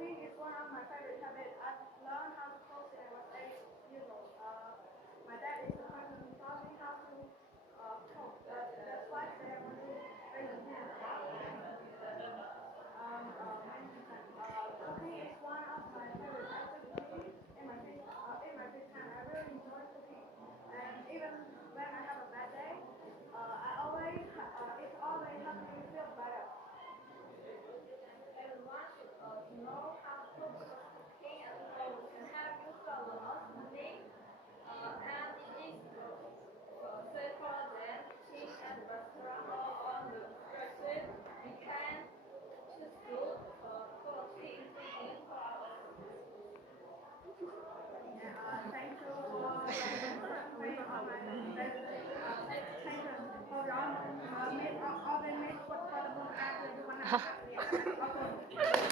Cooking is one of my favorite habits. I learned how to cook since I was 8 years old. My dad is the person who taught me how to cook. The spice that I want to bring in mention that cooking is one of my favorite activities in my free time. I really enjoy cooking, and even when I have a bad day, it always helps me feel better. Everyone should know how to cook because cooking can help you feel a lot of money, and it is safer than eating at a restaurant or on the street. You can choose good quality ingredients for our thank you for playing on my thank you for all the made for the book. I will do one.